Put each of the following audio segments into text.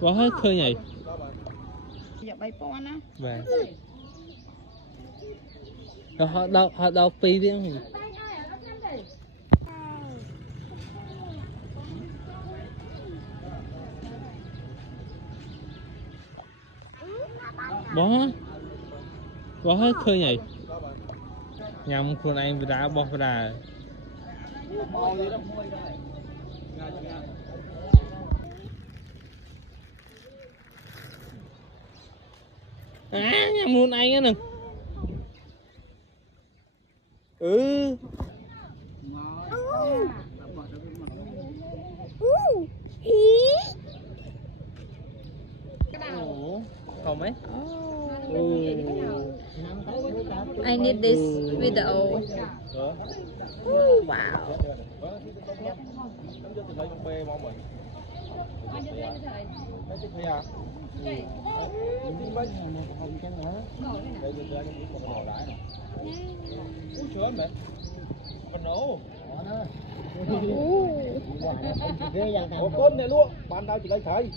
bó hết khơi nhỉ. Dạ bay con á. Vâng. Họ đâu phi đi không? Bó hết khơi nhỉ. Nhằm khuôn anh đã bó ra. Nhằm luôn anh á nè. Không mấy. I need this video. Wow. Con này luôn, bạn tao chỉ lấy thấy.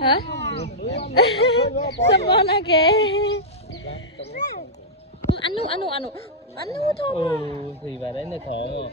Hả? Someone again. Anu thôi. Thì vào đấy nó thở.